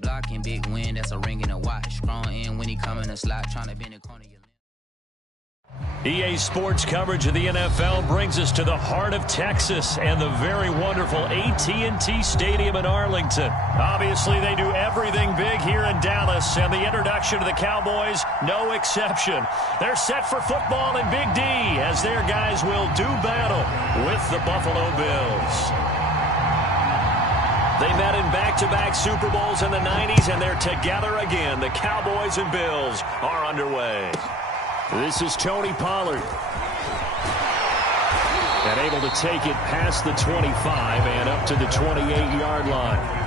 Blocking big win, that's a ring and a watch. Strong in when he come in the slot, trying to bend the corner. EA Sports coverage of the NFL brings us to the heart of Texas and the very wonderful AT&T Stadium in Arlington. Obviously, they do everything big here in Dallas, and the introduction to the Cowboys, no exception. They're set for football in Big D as their guys will do battle with the Buffalo Bills. They met in back-to-back Super Bowls in the 90s, and they're together again. The Cowboys and Bills are underway. This is Tony Pollard. And able to take it past the 25 and up to the 28-yard line.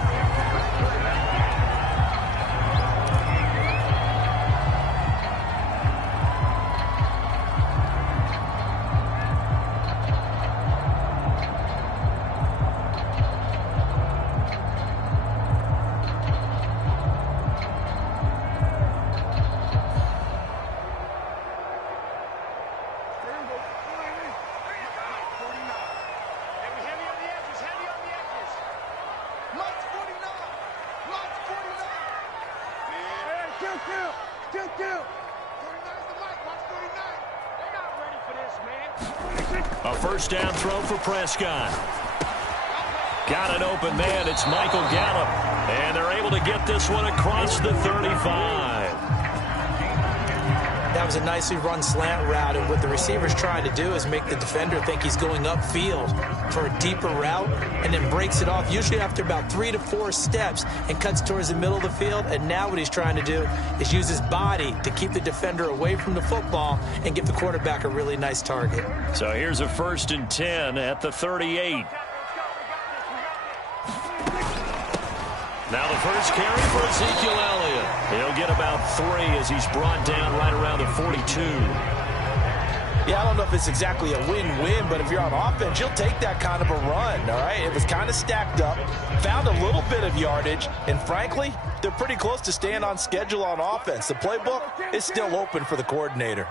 A first down throw for Prescott. Got an open man. It's Michael Gallup. And they're able to get this one across the 35. That was a nicely run slant route, and what the receiver's trying to do is make the defender think he's going upfield for a deeper route, and then breaks it off, usually after about 3 to 4 steps, and cuts towards the middle of the field. And now what he's trying to do is use his body to keep the defender away from the football and give the quarterback a really nice target. So here's a 1st and 10 at the 38. Now the first carry for Ezekiel Elliott. He'll get about 3 as he's brought down right around the 42. Yeah, I don't know if it's exactly a win-win, but if you're on offense, you'll take that kind of a run, all right? It was kind of stacked up, found a little bit of yardage, and frankly, they're pretty close to staying on schedule on offense. The playbook is still open for the coordinator.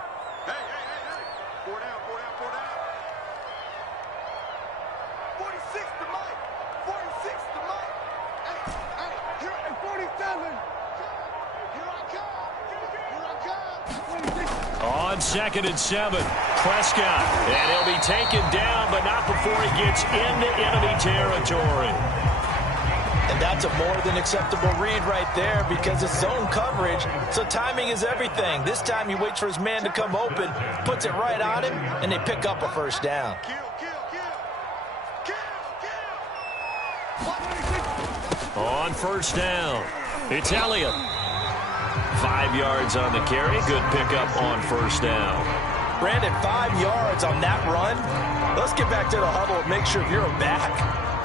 On 2nd and 7, Prescott. And he'll be taken down, but not before he gets into enemy territory. And that's a more than acceptable read right there because it's zone coverage, so timing is everything. This time he waits for his man to come open, puts it right on him, and they pick up a first down. On 1st down, it's Elliott. 5 yards on the carry. Good pickup on 1st down. Brandon, 5 yards on that run. Let's get back to the huddle and make sure if you're a back,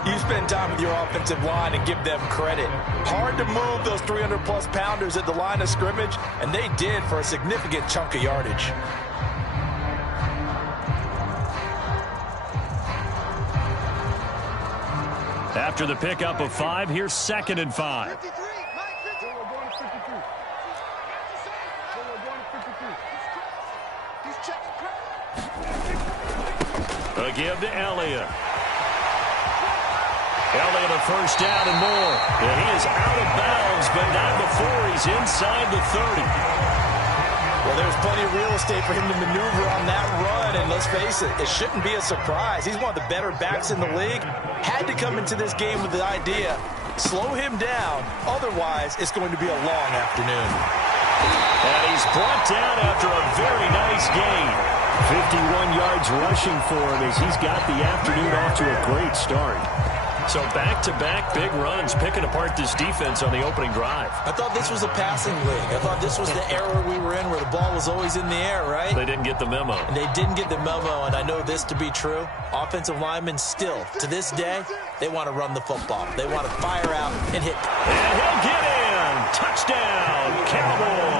you spend time with your offensive line and give them credit. Hard to move those 300-plus pounders at the line of scrimmage, and they did for a significant chunk of yardage. After the pickup of 5, here's 2nd and 5. A give to Elliott. Elliott a first down and more. And he is out of bounds, but not before he's inside the 30. Well, there's plenty of real estate for him to maneuver on that run, and let's face it, it shouldn't be a surprise. He's one of the better backs in the league. Had to come into this game with the idea, slow him down, otherwise it's going to be a long afternoon. And he's brought down after a very nice gain. 51 yards rushing for him as he's got the afternoon off to a great start. So back-to-back big runs, picking apart this defense on the opening drive. I thought this was a passing league. I thought this was the era we were in where the ball was always in the air, right? They didn't get the memo. And they didn't get the memo, and I know this to be true. Offensive linemen still, to this day, they want to run the football. They want to fire out and hit. And he'll get in. Touchdown, Cowboys.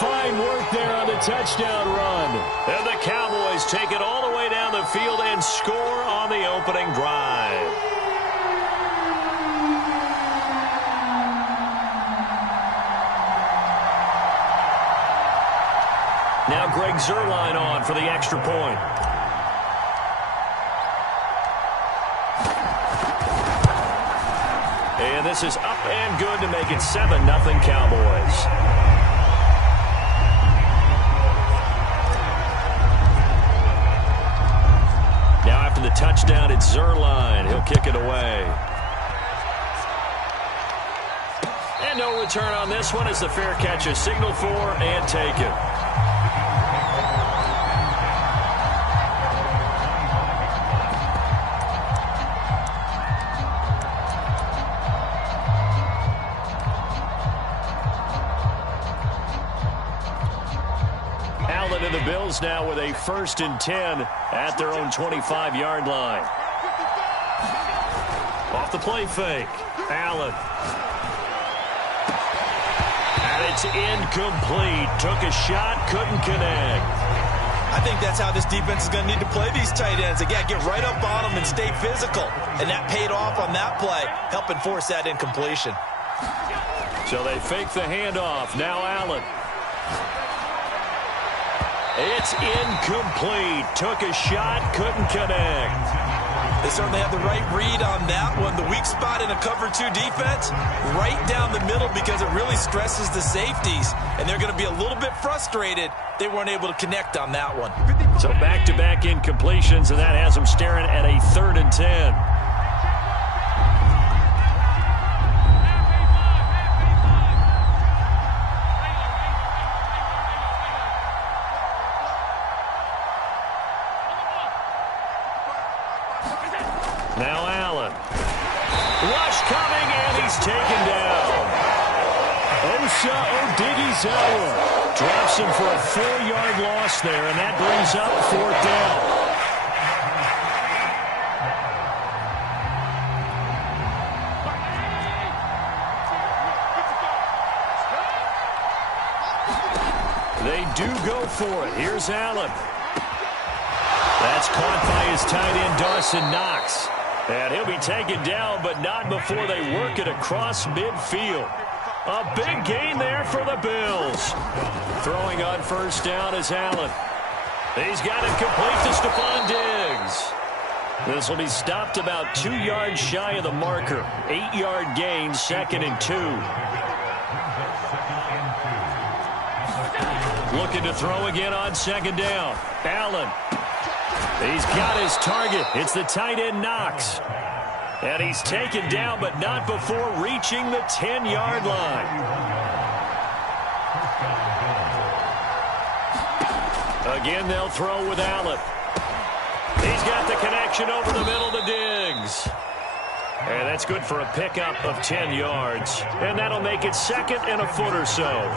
Fine work there on the touchdown run. And the Cowboys take it all the way down the field and score on the opening drive. Now Greg Zuerlein on for the extra point. And this is up and good to make it 7-0 Cowboys. Now after the touchdown, it's Zuerlein. He'll kick it away. And no return on this one as the fair catch is signaled for and taken. Allen and the Bills now with a 1st and 10 at their own 25-yard line. Off the play fake. Allen. And it's incomplete. Took a shot, couldn't connect. I think that's how this defense is going to need to play these tight ends. Again, get right up on them and stay physical. And that paid off on that play, helping force that incompletion. So they fake the handoff. Now Allen. It's incomplete. Took a shot, couldn't connect. They certainly have the right read on that one. The weak spot in a cover 2 defense, right down the middle because it really stresses the safeties. And they're going to be a little bit frustrated they weren't able to connect on that one. So back-to-back incompletions, and that has them staring at a 3rd and 10. Now Allen. Rush coming, and he's taken down. Osa Odighizuwa drops him for a 4-yard loss there, and that brings up 4th down. They do go for it. Here's Allen. That's caught by his tight end, Dawson Knox. And he'll be taken down, but not before they work it across midfield. A big gain there for the Bills. Throwing on 1st down is Allen. He's got it complete to Stephon Diggs. This will be stopped about 2 yards shy of the marker. 8-yard gain, 2nd and 2. Looking to throw again on 2nd down. Allen. He's got his target. It's the tight end, Knox. And he's taken down, but not before reaching the 10-yard line. Again, they'll throw with Allen. He's got the connection over the middle to Diggs. And that's good for a pickup of 10 yards. And that'll make it 2nd and a foot or so.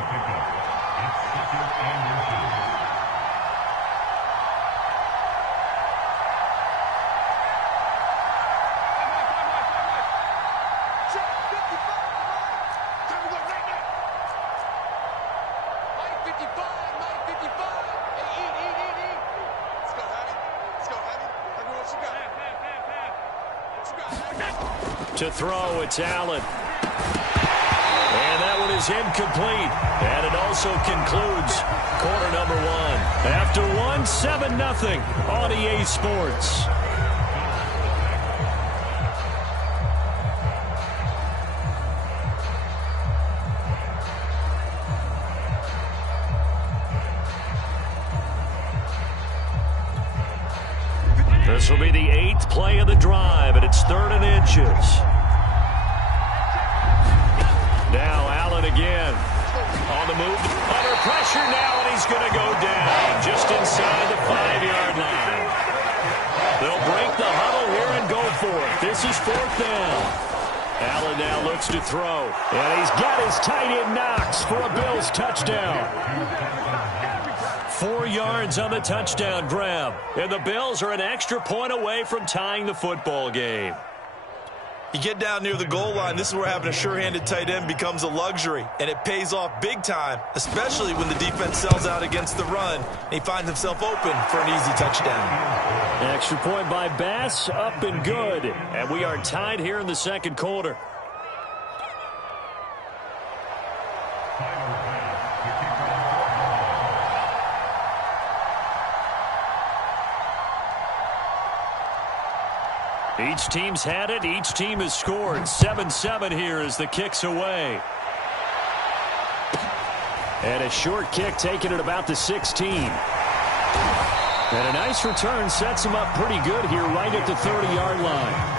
To throw, it's Allen. And that one is incomplete. And it also concludes quarter number 1. After 1, 7-0 on EA Sports. This will be the 8th play of the drive, and it's 3rd and inches. Now Allen again. On the move. Under pressure now, and he's going to go down just inside the 5-yard line. They'll break the huddle here and go for it. This is 4th down. Allen now looks to throw. And he's got his tight end Knox for a Bills touchdown. 4 yards on the touchdown grab. And the Bills are an extra point away from tying the football game. You get down near the goal line, this is where having a sure-handed tight end becomes a luxury. And it pays off big time, especially when the defense sells out against the run. And he finds himself open for an easy touchdown. An extra point by Bass, up and good. And we are tied here in the 2nd quarter. Each team's had it. Each team has scored. 7-7 here as the kick's away. And a short kick taken at about the 16. And a nice return sets him up pretty good here right at the 30-yard line.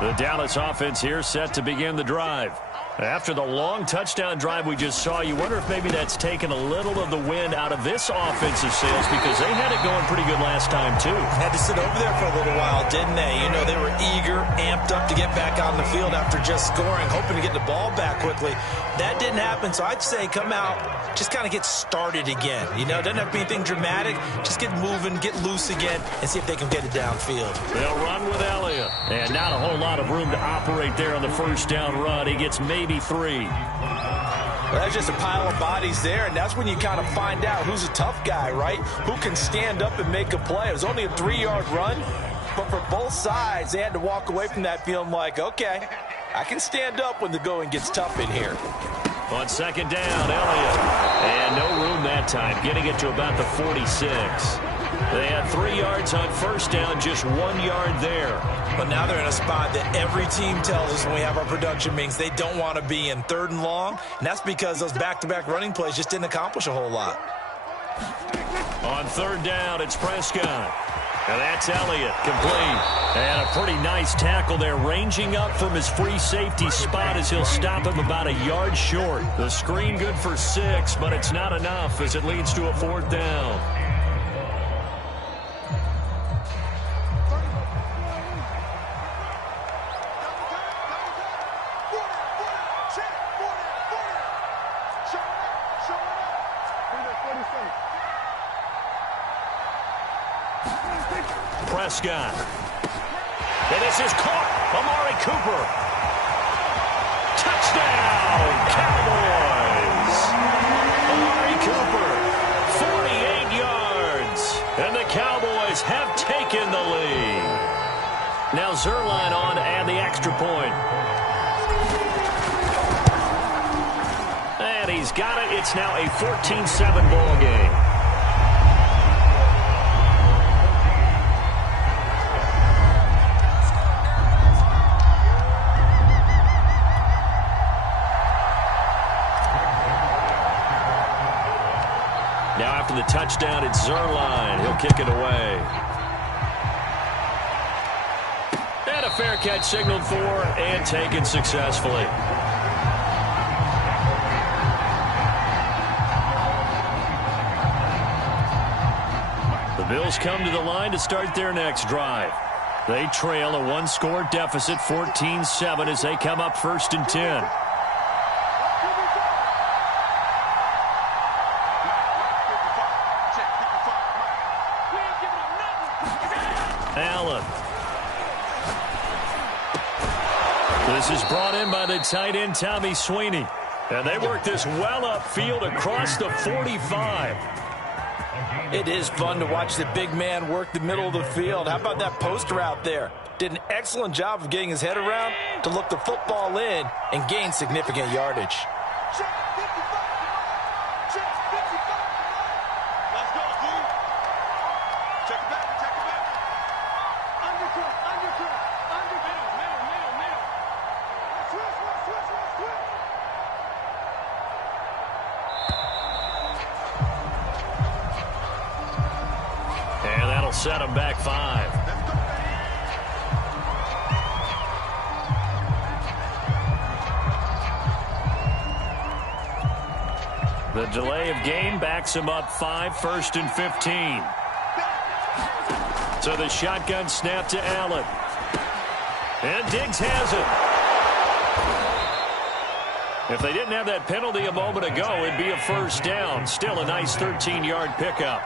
The Dallas offense here set to begin the drive. After the long touchdown drive we just saw, you wonder if maybe that's taken a little of the wind out of this offensive sails because they had it going pretty good last time, too. Had to sit over there for a little while, didn't they? You know, they were eager, amped up to get back on the field after just scoring, hoping to get the ball back quickly. That didn't happen, so I'd say come out, just kind of get started again. You know, it doesn't have to be anything dramatic. Just get moving, get loose again, and see if they can get it downfield. They'll run with Elliott. And not a whole lot of room to operate there on the first down run. He gets maybe 3. Well, that's just a pile of bodies there, and that's when you kind of find out who's a tough guy, right? Who can stand up and make a play. It was only a 3-yard run, but for both sides, they had to walk away from that feeling like, okay, I can stand up when the going gets tough in here. On second down, Elliott. And no room that time, getting it to about the 46. They had 3 yards on first down, just 1 yard there. But now they're in a spot that every team tells us when we have our production meetings they don't want to be in, 3rd and long. And that's because those back-to-back running plays just didn't accomplish a whole lot. On 3rd down, it's Prescott. And that's Elliott, complete. And a pretty nice tackle there, ranging up from his free safety spot as he'll stop him about a yard short. The screen good for 6, but it's not enough as it leads to a 4th down. Prescott. And this is caught. Amari Cooper. Touchdown, Cowboys. Amari Cooper, 48 yards. And the Cowboys have taken the lead. Now Zerline on to add the extra point. And he's got it. It's now a 14-7 ball game. The touchdown, it's Zerline. He'll kick it away. And a fair catch signaled for and taken successfully. The Bills come to the line to start their next drive. They trail a 1-score deficit, 14-7, as they come up 1st and 10. Allen. This is brought in by the tight end, Tommy Sweeney. And they work this well upfield across the 45. It is fun to watch the big man work the middle of the field. How about that poster out there? Did an excellent job of getting his head around to look the football in and gain significant yardage. Set him back 5. The delay of game backs him up 5, 1st and 15. So the shotgun snap to Allen. And Diggs has it. If they didn't have that penalty a moment ago, it'd be a 1st down. Still a nice 13-yard pickup.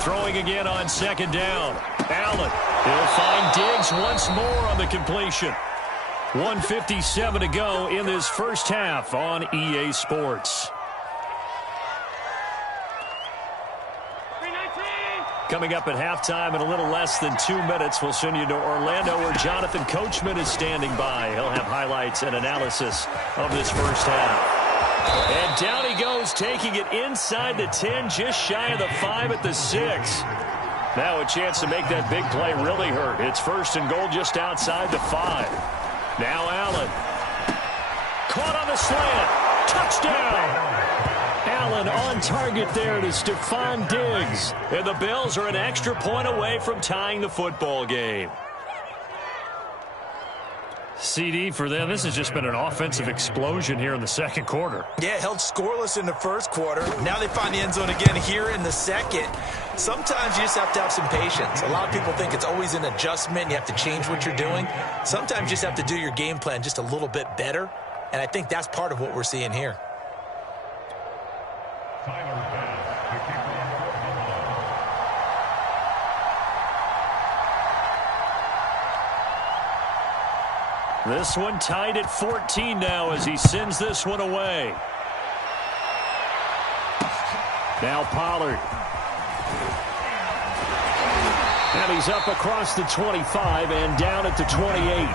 Throwing again on 2nd down. Allen. He'll find Diggs once more on the completion. 1:57 to go in this first half on EA Sports. Coming up at halftime in a little less than 2 minutes, we'll send you to Orlando where Jonathan Coachman is standing by. He'll have highlights and analysis of this first half. And down he goes, taking it inside the 10, just shy of the 5 at the 6. Now a chance to make that big play really hurt. It's 1st and goal just outside the 5. Now Allen. Caught on the slant. Touchdown. Allen on target there to Stephon Diggs. And the Bills are an extra point away from tying the football game. CD for them, this has just been an offensive explosion here in the second quarter. Yeah, held scoreless in the first quarter. Now they find the end zone again here in the second. Sometimes you just have to have some patience. A lot of people think it's always an adjustment. You have to change what you're doing. Sometimes you just have to do your game plan just a little bit better. And I think that's part of what we're seeing here. This one tied at 14 now as he sends this one away. Now Pollard. And he's up across the 25 and down at the 28.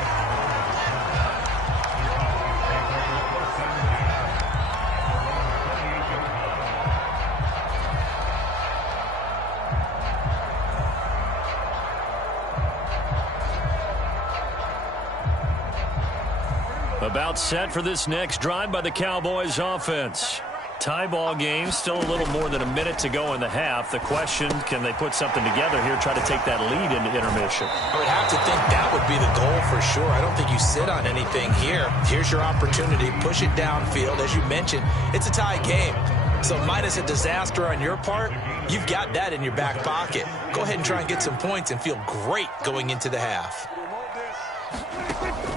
About set for this next drive by the Cowboys offense. Tie ball game, still a little more than a minute to go in the half. The question, can they put something together here, try to take that lead into intermission? I would have to think that would be the goal for sure. I don't think you sit on anything here. Here's your opportunity. Push it downfield. As you mentioned, it's a tie game. So minus a disaster on your part, you've got that in your back pocket. Go ahead and try and get some points and feel great going into the half.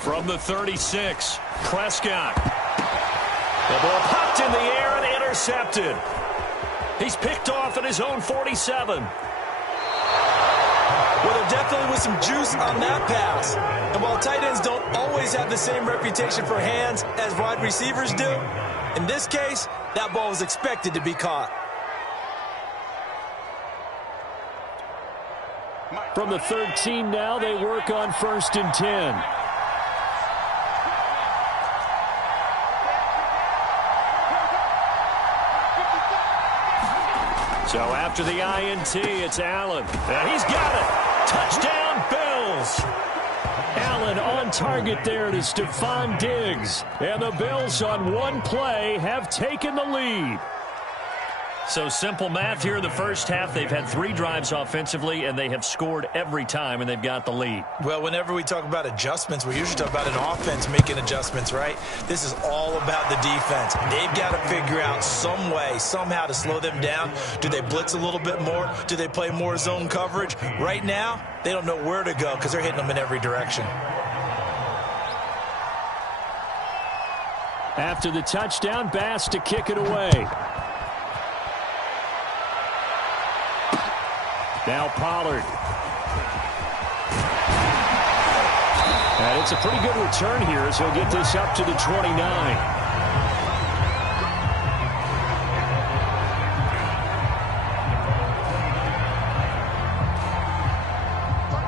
From the 36, Prescott. The ball popped in the air and intercepted. He's picked off at his own 47. Well, there definitely was some juice on that pass. And while tight ends don't always have the same reputation for hands as wide receivers do, in this case, that ball was expected to be caught. From the 13 now, they work on 1st and 10. So after the INT, it's Allen. And he's got it. Touchdown, Bills. Allen on target there to Stephon Diggs. And the Bills on one play have taken the lead. So simple math here in the first half. They've had 3 drives offensively, and they have scored every time, and they've got the lead. Well, whenever we talk about adjustments, we usually talk about an offense making adjustments, right? This is all about the defense. They've got to figure out some way, somehow to slow them down. Do they blitz a little bit more? Do they play more zone coverage? Right now, they don't know where to go because they're hitting them in every direction. After the touchdown, Bass to kick it away. Now Pollard. And it's a pretty good return here as he'll get this up to the 29.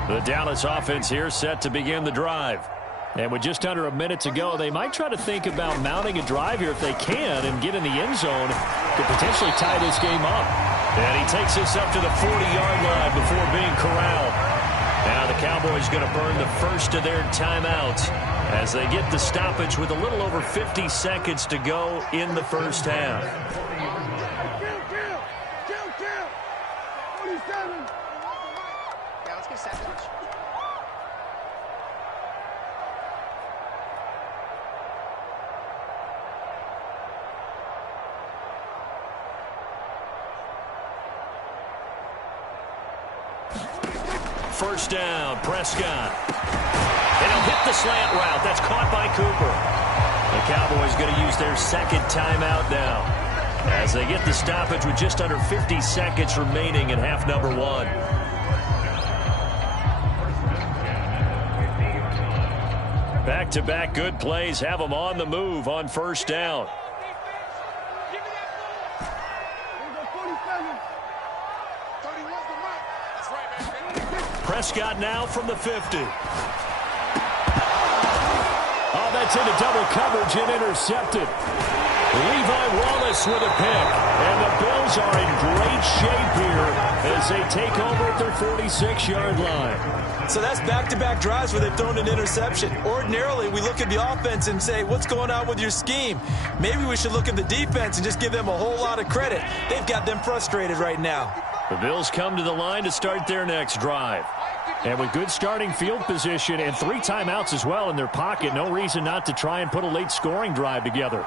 The Dallas offense here set to begin the drive. And with just under a minute to go, they might try to think about mounting a drive here if they can and get in the end zone to potentially tie this game up. And he takes this up to the 40-yard line before being corralled. Now the Cowboys going to burn the first of their timeouts as they get the stoppage with a little over 50 seconds to go in the first half. Yeah, let's get set. First down, Prescott. And he'll hit the slant route. That's caught by Cooper. The Cowboys going to use their second timeout now as they get the stoppage with just under 50 seconds remaining in half number 1. Back-to-back good plays have them on the move on first down. Prescott now from the 50. Oh, that's into double coverage and intercepted. Levi Wallace with a pick. And the Bills are in great shape here as they take over at their 46-yard line. So that's back-to-back drives where they've thrown an interception. Ordinarily, we look at the offense and say, what's going on with your scheme? Maybe we should look at the defense and just give them a whole lot of credit. They've got them frustrated right now. The Bills come to the line to start their next drive. And with good starting field position and 3 timeouts as well in their pocket, no reason not to try and put a late scoring drive together.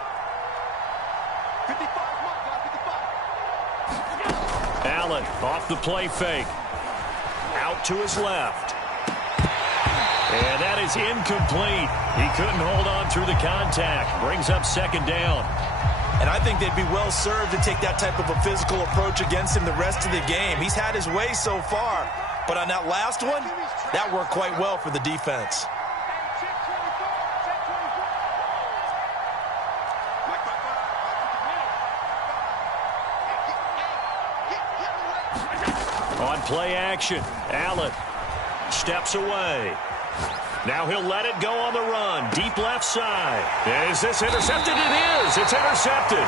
Allen off the play fake. Out to his left. And that is incomplete. He couldn't hold on through the contact. Brings up second down. And I think they'd be well served to take that type of a physical approach against him the rest of the game. He's had his way so far. But on that last one, that worked quite well for the defense. On play action, Allen steps away. Now he'll let it go on the run. Deep left side. Is this intercepted? It is. It's intercepted.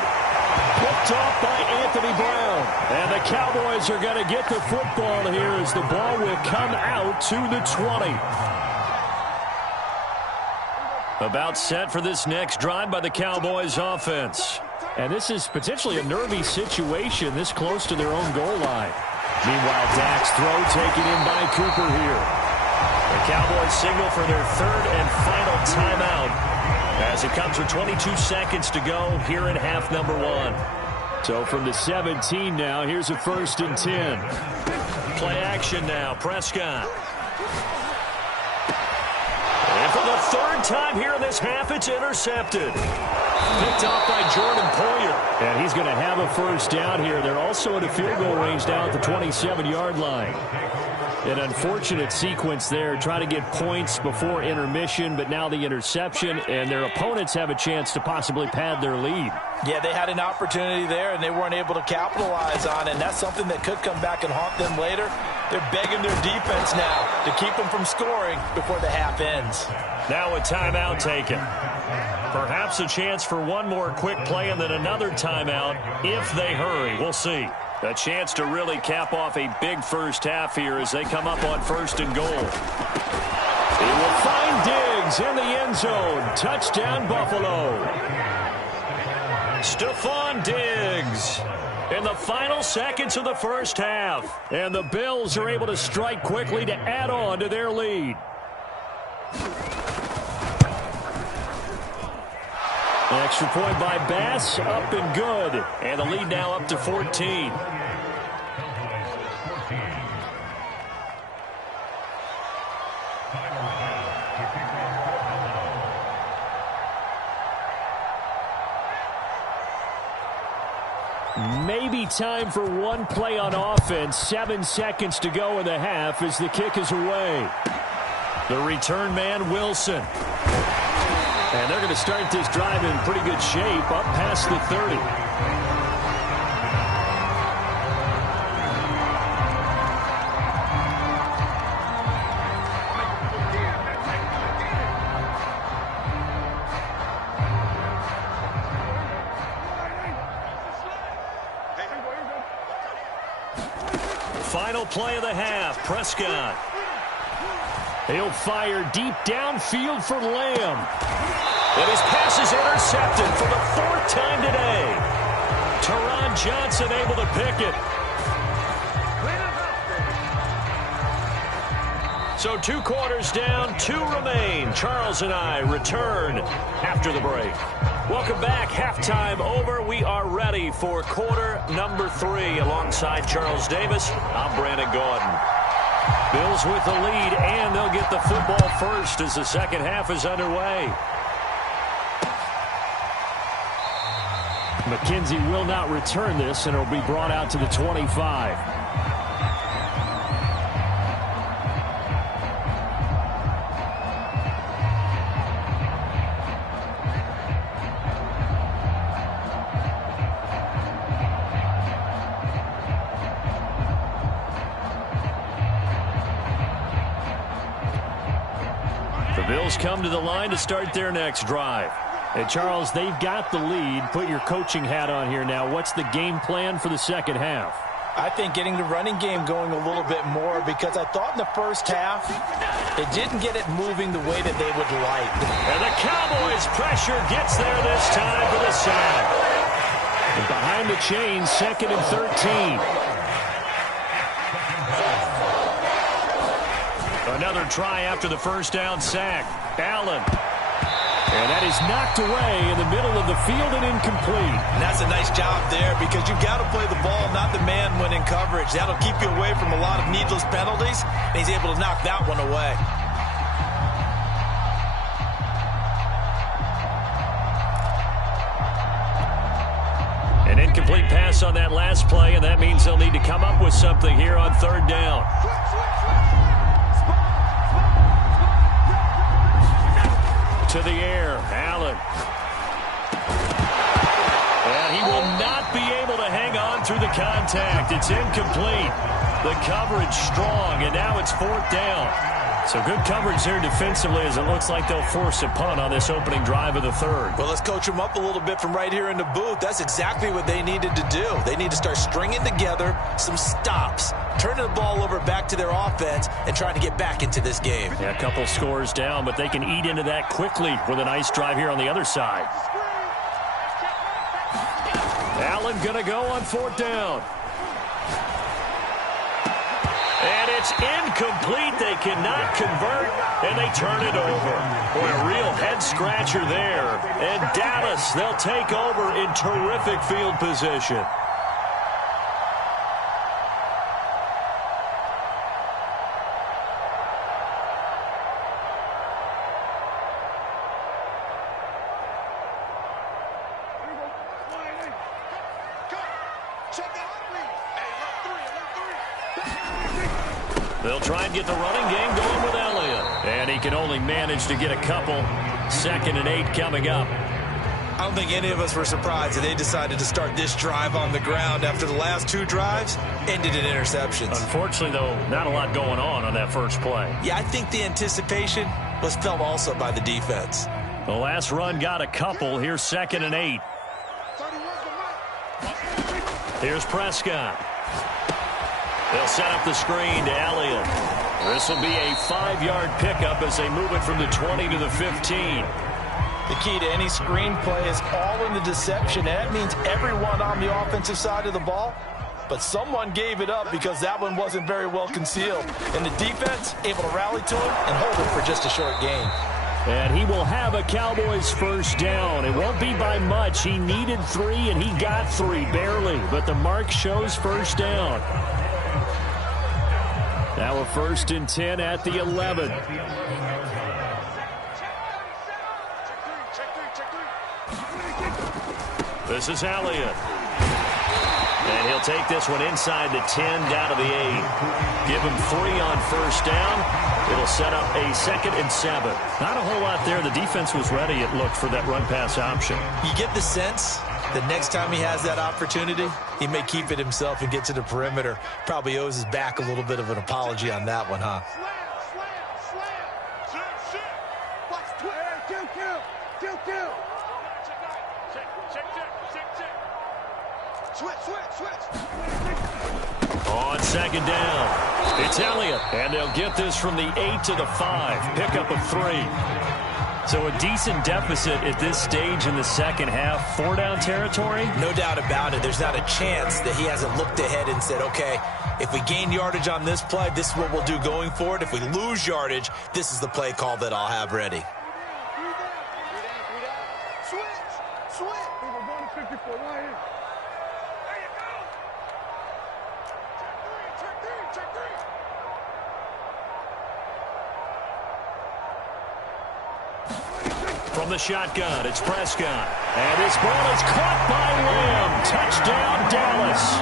Picked off by Anthony Brown. And the Cowboys are going to get the football here as the ball will come out to the 20. About set for this next drive by the Cowboys offense. And this is potentially a nervy situation this close to their own goal line. Meanwhile, Dak's throw taken in by Cooper here. The Cowboys signal for their third and final timeout as it comes with 22 seconds to go here in half number 1. So from the 17 now, here's a 1st and 10. Play action now, Prescott. And for the 3rd time here in this half, it's intercepted. Picked off by Jordan Poyer. And he's going to have a first down here. They're also in a field goal range down at the 27-yard line. An unfortunate sequence there, trying to get points before intermission, but now the interception, and their opponents have a chance to possibly pad their lead. Yeah, they had an opportunity there, and they weren't able to capitalize on it, and that's something that could come back and haunt them later. They're begging their defense now to keep them from scoring before the half ends. Now a timeout taken. Perhaps a chance for one more quick play and then another timeout if they hurry. We'll see. A chance to really cap off a big first half here as they come up on 1st and goal. He will find Diggs in the end zone. Touchdown, Buffalo. Stephon Diggs in the final seconds of the first half. And the Bills are able to strike quickly to add on to their lead. Extra point by Bass, up and good. And the lead now up to 14. Maybe time for one play on offense. 7 seconds to go in the half as the kick is away. The return man, Wilson. And they're going to start this drive in pretty good shape, up past the 30. Final play of the half, Prescott. He'll fire deep downfield for Lamb. And his pass is intercepted for the 4th time today. Teron Johnson able to pick it. So 2 quarters down, 2 remain. Charles and I return after the break. Welcome back. Halftime over. We are ready for quarter number 3. Alongside Charles Davis, I'm Brandon Gordon. Bills with the lead, and they'll get the football first as the second half is underway. McKenzie will not return this, and it'll be brought out to the 25. Bills come to the line to start their next drive. And Charles, they've got the lead. Put your coaching hat on here now. What's the game plan for the second half? I think getting the running game going a little bit more, because I thought in the first half it didn't get it moving the way that they would like. And the Cowboys' pressure gets there this time for the sack. And behind the chains, 2nd and 13. Another try after the first down sack. Allen. And that is knocked away in the middle of the field and incomplete. And that's a nice job there, because you've got to play the ball, not the man when in coverage. That'll keep you away from a lot of needless penalties, and he's able to knock that one away. An incomplete pass on that last play, and that means they'll need to come up with something here on 3rd down. To the air, Allen. And he will not be able to hang on through the contact. It's incomplete. The coverage strong, and now it's 4th down. So good coverage there defensively, as it looks like they'll force a punt on this opening drive of the 3rd. Well, let's coach them up a little bit from right here in the booth. That's exactly what they needed to do. They need to start stringing together some stops, turning the ball over back to their offense, and trying to get back into this game. Yeah, a couple scores down, but they can eat into that quickly with a nice drive here on the other side. Allen going to go on 4th down. And it's incomplete. They cannot convert, and they turn it over. Boy, a real head-scratcher there. And Dallas, they'll take over in terrific field position. They'll try and get the running game going with Elliott. And he can only manage to get a couple. 2nd and 8 coming up. I don't think any of us were surprised that they decided to start this drive on the ground after the last 2 drives ended in interceptions. Unfortunately, though, not a lot going on that first play. Yeah, I think the anticipation was felt also by the defense. The last run got a couple. Here's 2nd and 8. Here's Prescott. They'll set up the screen to Elliott. This will be a 5-yard pickup as they move it from the 20 to the 15. The key to any screen play is all in the deception. That means everyone on the offensive side of the ball, but someone gave it up because that one wasn't very well concealed. And the defense able to rally to him and hold it for just a short gain. And he will have a Cowboys first down. It won't be by much. He needed 3, and he got 3, barely. But the mark shows first down. Now a 1st and 10 at the 11. This is Elliott. And he'll take this one inside the 10, down to the 8. Give him 3 on first down. It'll set up a 2nd and 7. Not a whole lot there. The defense was ready, it looked, for that run-pass option. You get the sense that next time he has that opportunity, he may keep it himself and get to the perimeter. Probably owes his back a little bit of an apology on that one, huh? On 2nd down, it's Elliott. And they'll get this from the 8 to the 5. Pickup of 3. So a decent deficit at this stage in the second half. 4-down territory? No doubt about it. There's not a chance that he hasn't looked ahead and said, okay, if we gain yardage on this play, this is what we'll do going forward. If we lose yardage, this is the play call that I'll have ready. From the shotgun, it's Prescott. And this ball is caught by Lamb. Touchdown, Dallas.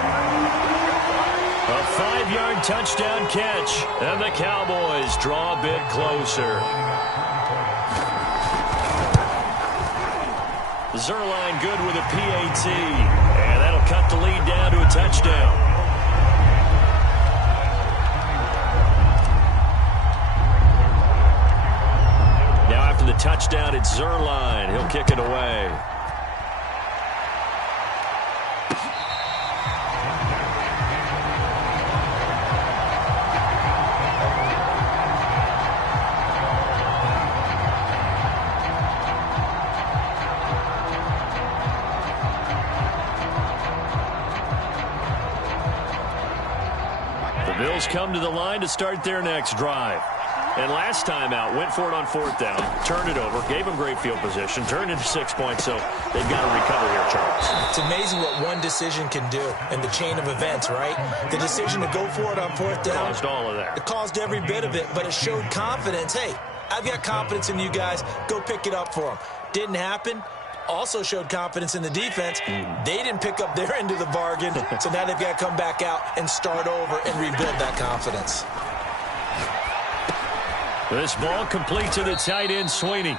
A 5-yard touchdown catch. And the Cowboys draw a bit closer. Zerline good with a PAT. And that'll cut the lead down to a touchdown. touchdown at Zerline. He'll kick it away. Bills come to the line to start their next drive. And last time out, went for it on 4th down, turned it over, gave them great field position, turned into 6 points, so they've got to recover here, Charles. It's amazing what one decision can do in the chain of events, right? The decision to go for it on 4th down. Caused all of that. It caused every bit of it, but it showed confidence. Hey, I've got confidence in you guys. Go pick it up for them. Didn't happen. Also showed confidence in the defense. They didn't pick up their end of the bargain, so now they've got to come back out and start over and rebuild that confidence. This ball complete to the tight end, Sweeney.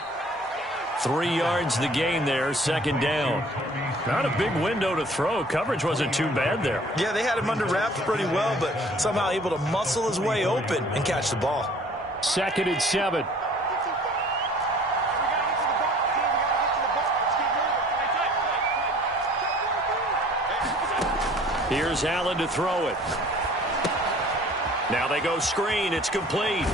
3 yards the gain there, 2nd down. Not a big window to throw. Coverage wasn't too bad there. Yeah, they had him under wraps pretty well, but somehow able to muscle his way open and catch the ball. 2nd and 7. Here's Allen to throw it. Now they go screen. It's complete.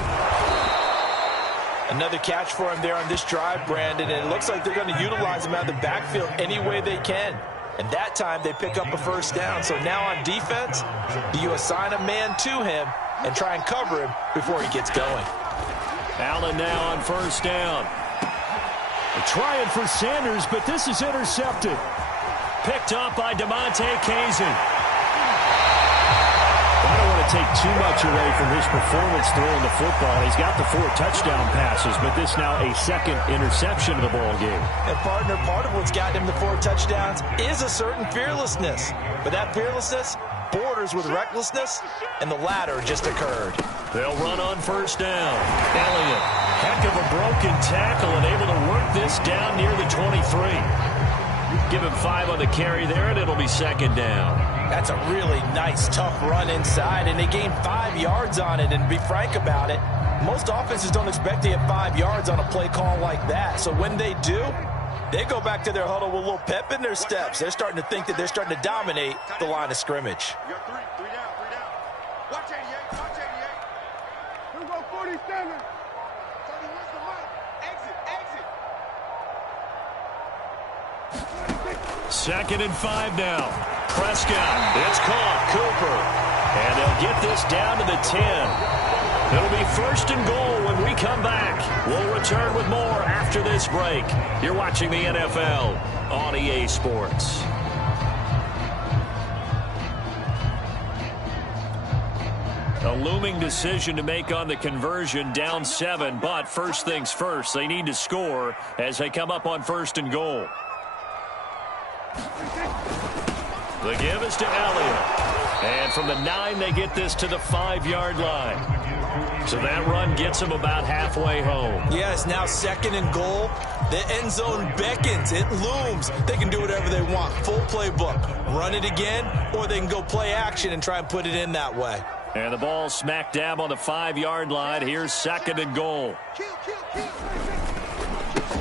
Another catch for him there on this drive, Brandon, and it looks like they're going to utilize him out of the backfield any way they can. And that time they pick up a 1st down. So now on defense, you assign a man to him and try and cover him before he gets going. Allen now on 1st down. They're trying for Sanders, but this is intercepted. Picked up by DeMonte Casey. I don't want to take too much away from his performance throwing the football. He's got the 4 touchdown passes, but this now a 2nd interception of the ball game. And partner, part of what's gotten him the 4 touchdowns is a certain fearlessness. But that fearlessness borders with recklessness, and the latter just occurred. They'll run on 1st down. Elliott, heck of a broken tackle and able to work this down near the 23. Give him 5 on the carry there, and it'll be 2nd down. That's a really nice, tough run inside, and they gained 5 yards on it. And to be frank about it, most offenses don't expect to get 5 yards on a play call like that. So when they do, they go back to their huddle with a little pep in their steps. They're starting to think that they're starting to dominate the line of scrimmage. You got 3 down. Watch 88, watch 88. Here we go, 47. Tony, where's the mic? Exit. 2nd and 5 now. Prescott, it's caught. Cooper. And they'll get this down to the 10. It'll be 1st and goal when we come back. We'll return with more after this break. You're watching the NFL on EA Sports. A looming decision to make on the conversion, down 7, but first things first, they need to score as they come up on 1st and goal. The give is to Elliott. And from the 9, they get this to the 5-yard line. So that run gets them about halfway home. Yeah, it's now 2nd and goal. The end zone beckons. It looms. They can do whatever they want. Full playbook. Run it again, or they can go play action and try and put it in that way. And the ball smack dab on the 5-yard line. Here's 2nd and goal.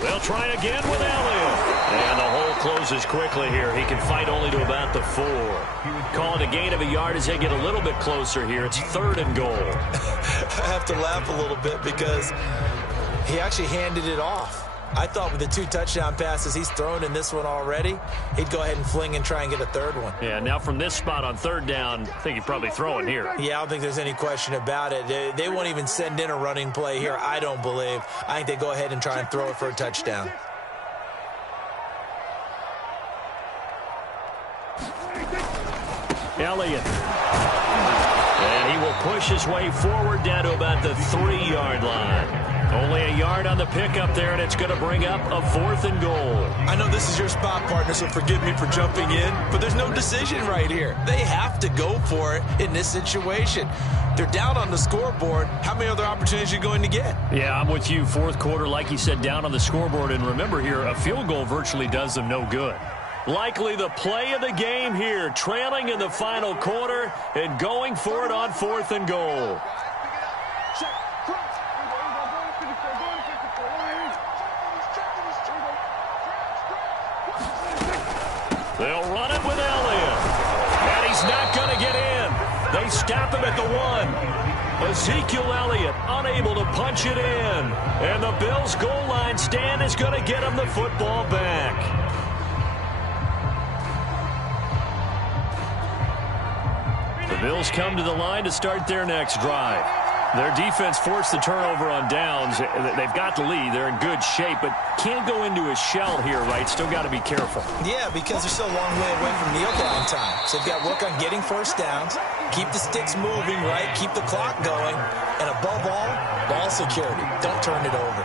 They'll try again with Elliott. And the hole closes quickly here. He can fight only to about the 4. Call it a gain of a yard as they get a little bit closer here. It's 3rd and goal. I have to laugh a little bit because he actually handed it off. I thought with the 2 touchdown passes he's thrown in this one already, he'd go ahead and fling and try and get a 3rd one. Yeah, now from this spot on 3rd down, I think he'd probably throw it here. Yeah, I don't think there's any question about it. They won't even send in a running play here, I don't believe. I think they go ahead and try and throw it for a touchdown. Elliott. And he will push his way forward down to about the 3-yard line. Only a yard on the pickup there, and it's going to bring up a 4th and goal. I know this is your spot, partner, so forgive me for jumping in, but there's no decision right here. They have to go for it in this situation. They're down on the scoreboard. How many other opportunities are you going to get? Yeah, I'm with you. 4th quarter, like you said, down on the scoreboard. And remember here, a field goal virtually does them no good. Likely the play of the game here, trailing in the final quarter and going for it on 4th and goal. They'll run it with Elliott. And he's not going to get in. They stop him at the 1. Ezekiel Elliott unable to punch it in. And the Bills' goal line stand is going to get him the football back. The Bills come to the line to start their next drive. Their defense forced the turnover on downs. They've got the lead. They're in good shape, but can't go into a shell here, right? Still got to be careful. Yeah, because they're still a long way away from kneel down time. So they've got to work on getting first downs, keep the sticks moving, right? Keep the clock going. And above all, ball security. Don't turn it over.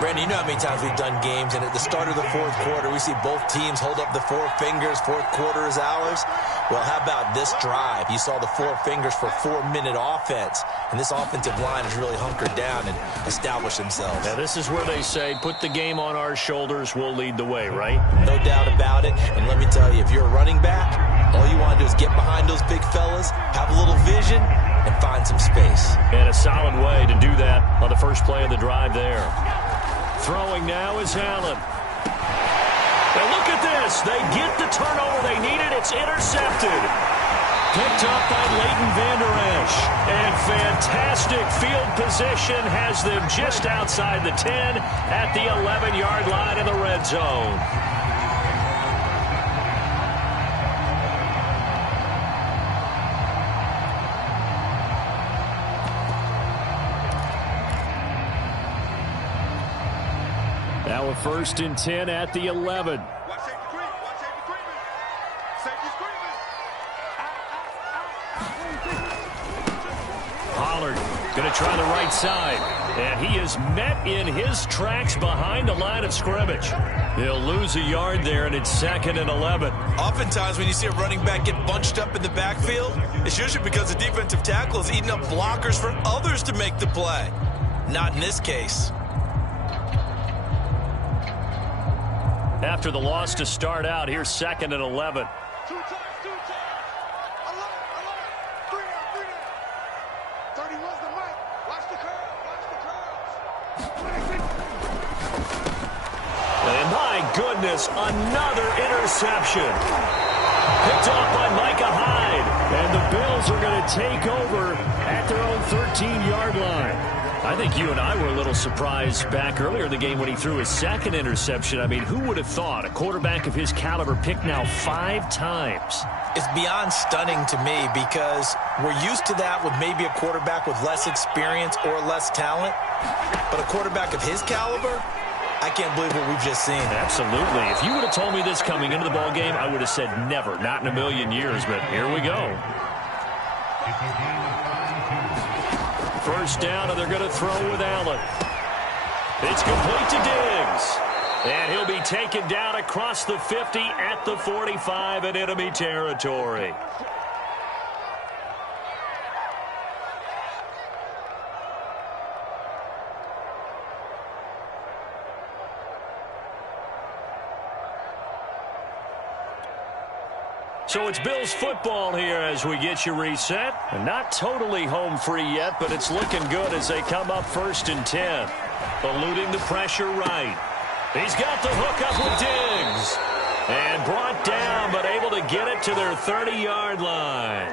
Brandon, you know how many times we've done games, and at the start of the fourth quarter, we see both teams hold up the 4 fingers, fourth quarter is ours. Well, how about this drive? You saw the 4 fingers for 4-minute offense, and this offensive line has really hunkered down and established themselves. Now, this is where they say, put the game on our shoulders, we'll lead the way, right? No doubt about it, and let me tell you, if you're a running back, all you want to do is get behind those big fellas, have a little vision, and find some space. And a solid way to do that on the first play of the drive there. Throwing now is Allen. Now look at this. They get the turnover they needed. It's intercepted. Picked up by Leighton Vander Esch. And fantastic field position has them just outside the 10 at the 11-yard line in the red zone. Now a 1st and 10 at the 11. Watch safety creep. Watch safety creeping. Safety's creeping. Pollard going to try the right side. And he is met in his tracks behind the line of scrimmage. He'll lose a yard there, and it's 2nd and 11. Oftentimes when you see a running back get bunched up in the backfield, it's usually because the defensive tackle is eating up blockers for others to make the play. Not in this case. After the loss to start out, here's 2nd and 11. 2 times. Alert. 3 down. 31's the mic. Watch the curl. And my goodness, another interception. Picked off by Micah Hyde. And the Bills are going to take over at their own 13-yard line. I think you and I were a little surprised back earlier in the game when he threw his 2nd interception. I mean, who would have thought a quarterback of his caliber picked now 5 times? It's beyond stunning to me because we're used to that with maybe a quarterback with less experience or less talent. But a quarterback of his caliber, I can't believe what we've just seen. Absolutely. If you would have told me this coming into the ball game, I would have said never, not in a million years. But here we go. 1st down, and they're going to throw with Allen. It's complete to Diggs. And he'll be taken down across the 50 at the 45 in enemy territory. So it's Bills football here as we get you reset. And not totally home free yet, but it's looking good as they come up 1st and 10. Eluding the pressure right. He's got the hook up with Diggs. And brought down, but able to get it to their 30-yard line.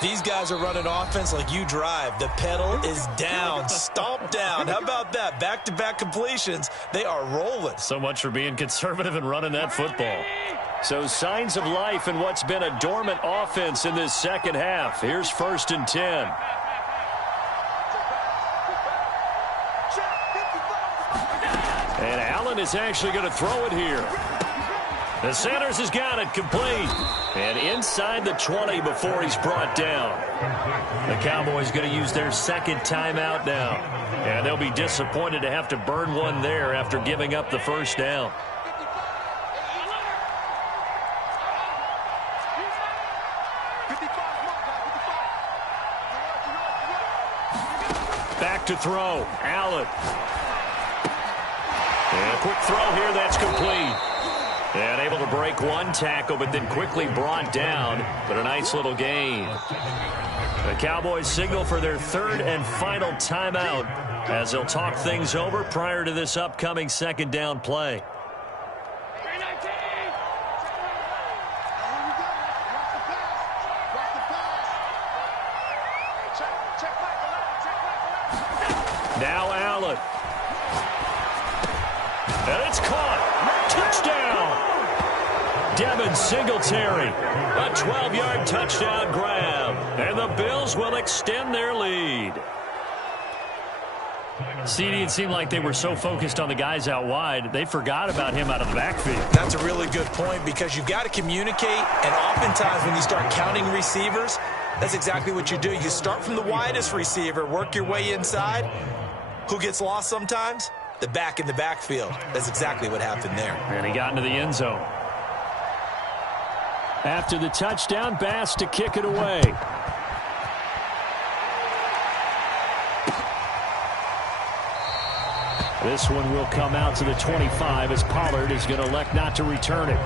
These guys are running offense like you drive. The pedal is down, stomp down. How about that? Back-to-back completions. They are rolling. So much for being conservative and running that football. So signs of life in what's been a dormant offense in this 2nd half. Here's 1st and 10. And Allen is actually going to throw it here. The Sanders has got it complete. And inside the 20 before he's brought down. The Cowboys going to use their 2nd timeout now. And they'll be disappointed to have to burn one there after giving up the 1st down. Back to throw. Allen. And a quick throw here. That's complete. And able to break one tackle, but then quickly brought down. But a nice little gain. The Cowboys signal for their 3rd and final timeout as they'll talk things over prior to this upcoming 2nd down play. Now Allen. And it's caught. Touchdown. Devin Singletary. A 12-yard touchdown grab. And the Bills will extend their lead. CD, it seemed like they were so focused on the guys out wide, they forgot about him out of the backfield. That's a really good point because you've got to communicate, and oftentimes when you start counting receivers, that's exactly what you do. You start from the widest receiver, work your way inside. Who gets lost sometimes? The back in the backfield. That's exactly what happened there. And he got into the end zone. After the touchdown, Bass to kick it away. This one will come out to the 25 as Pollard is going to elect not to return it.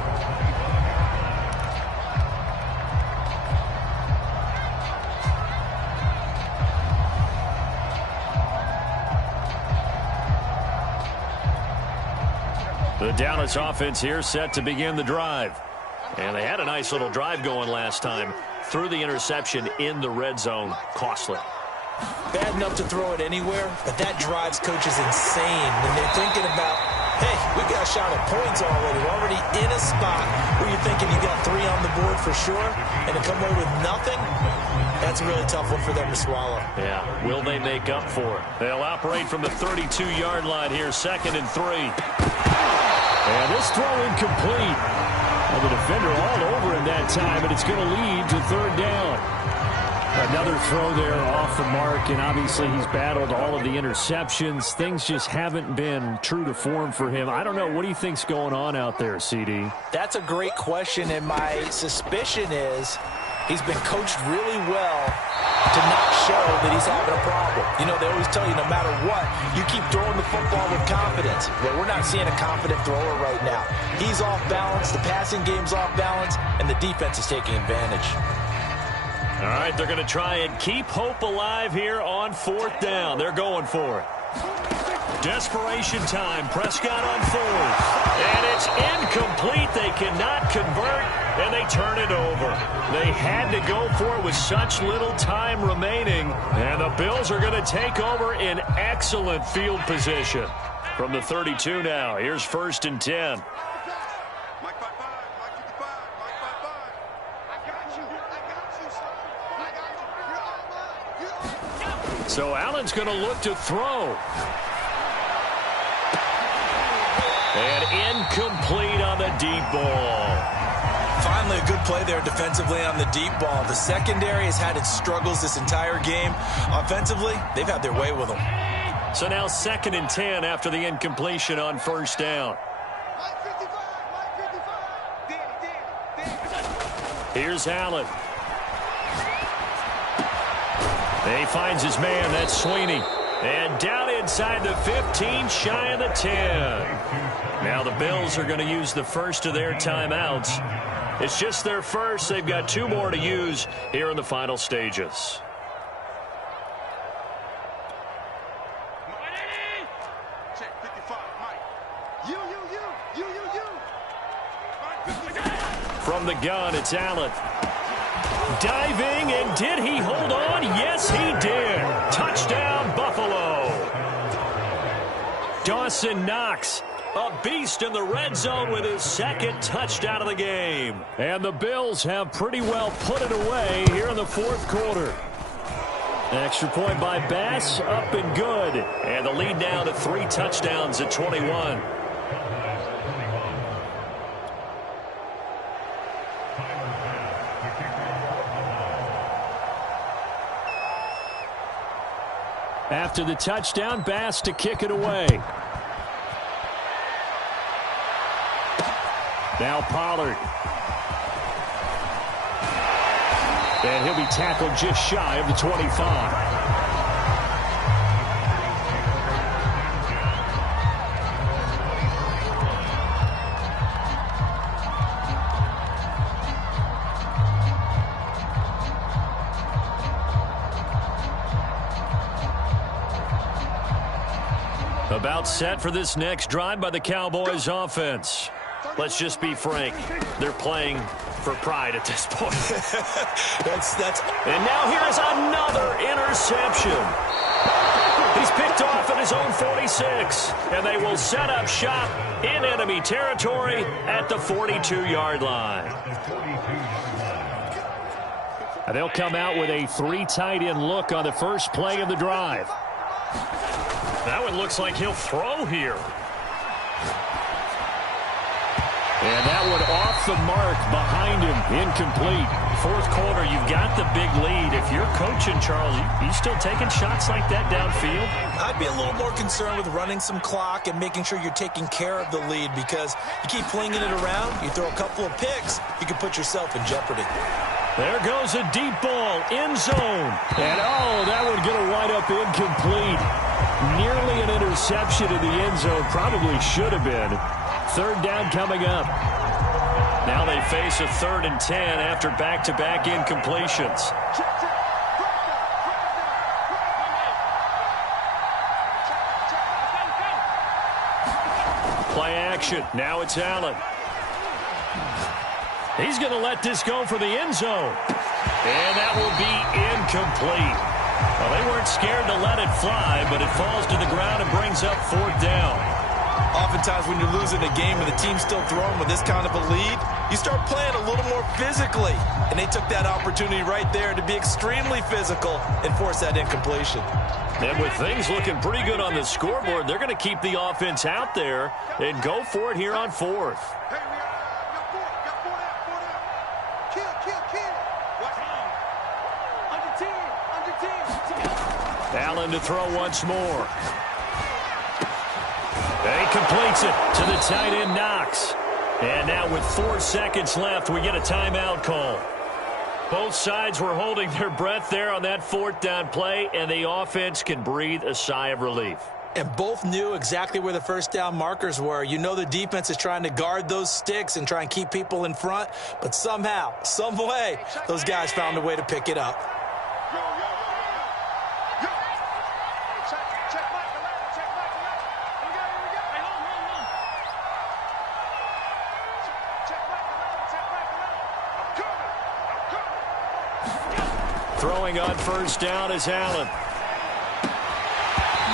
The Dallas offense here set to begin the drive. And they had a nice little drive going last time. Threw the interception in the red zone. Costly. Bad enough to throw it anywhere, but that drives coaches insane when they're thinking about, hey, we got a shot at points already. We're already in a spot where you're thinking you got 3 on the board for sure, and to come away with nothing, that's a really tough one for them to swallow. Yeah, will they make up for it? They'll operate from the 32-yard line here, 2nd and 3. And this throw incomplete. And the defender all over him that time, and it's going to lead to 3rd down. Another throw there off the mark, and obviously he's battled all of the interceptions. Things just haven't been true to form for him. I don't know. What do you think's going on out there, CD? That's a great question, and my suspicion is he's been coached really well to not show that he's having a problem. You know, they always tell you no matter what, you keep throwing the football with confidence. But we're not seeing a confident thrower right now. He's off balance, the passing game's off balance, and the defense is taking advantage. All right, they're going to try and keep hope alive here on 4th down. They're going for it. Desperation time. Prescott on 4th. And it's incomplete. They cannot convert, and they turn it over. They had to go for it with such little time remaining. And the Bills are going to take over in excellent field position. From the 32 now, here's 1st and 10. So Allen's going to look to throw. And incomplete on the deep ball. Finally, a good play there defensively on the deep ball. The secondary has had its struggles this entire game. Offensively, they've had their way with them. So now 2nd and 10 after the incompletion on 1st down. Here's Allen. He finds his man. That's Sweeney. And down inside the 15, shy of the 10. Now the Bills are going to use the first of their timeouts. It's just their first. They've got 2 more to use here in the final stages. From the gun, it's Allen. Diving, and did he hold on? Yes, he did. Touchdown, Buffalo. Dawson Knox, a beast in the red zone with his 2nd touchdown of the game. And the Bills have pretty well put it away here in the 4th quarter. An extra point by Bass, up and good. And the lead now to 3 touchdowns at 21. After the touchdown, Bass to kick it away. Now Pollard. And he'll be tackled just shy of the 25. About set for this next drive by the Cowboys offense. Let's just be frank. They're playing for pride at this point. that's And now here's another interception. He's picked off at his own 46, and they will set up shop in enemy territory at the 42-yard line. And they'll come out with a 3 tight end look on the first play of the drive. That one looks like he'll throw here. And that one off the mark behind him, incomplete. Fourth quarter, you've got the big lead. If you're coaching, Charles, you still taking shots like that downfield? I'd be a little more concerned with running some clock and making sure you're taking care of the lead, because you keep flinging it around, you throw a couple of picks, you can put yourself in jeopardy. There goes a deep ball, end zone. And, that would get a wind up incomplete. Nearly an interception in the end zone. Probably should have been. Third down coming up. Now they face a 3rd and 10 after back-to-back incompletions. Play action. Now it's Allen. He's going to let this go for the end zone. And that will be incomplete. Well, they weren't scared to let it fly, but it falls to the ground and brings up 4th down. Oftentimes when you're losing a game and the team's still throwing with this kind of a lead, you start playing a little more physically. And they took that opportunity right there to be extremely physical and force that incompletion. And with things looking pretty good on the scoreboard, they're going to keep the offense out there and go for it here on 4th. Hey, we got 4 down. Kill. Under 10. Allen to throw once more. And he completes it to the tight end, Knox. And now with 4 seconds left, we get a timeout call. Both sides were holding their breath there on that 4th down play, and the offense can breathe a sigh of relief. And both knew exactly where the first down markers were. You know the defense is trying to guard those sticks and try and keep people in front, but somehow, some way, those guys found a way to pick it up. Throwing on first down is Allen.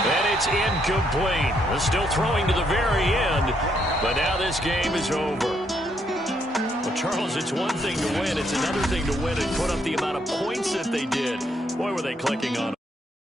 And it's incomplete. They're still throwing to the very end, but now this game is over. Well, Charles, it's one thing to win. It's another thing to win and put up the amount of points that they did. Boy, were they clicking on it.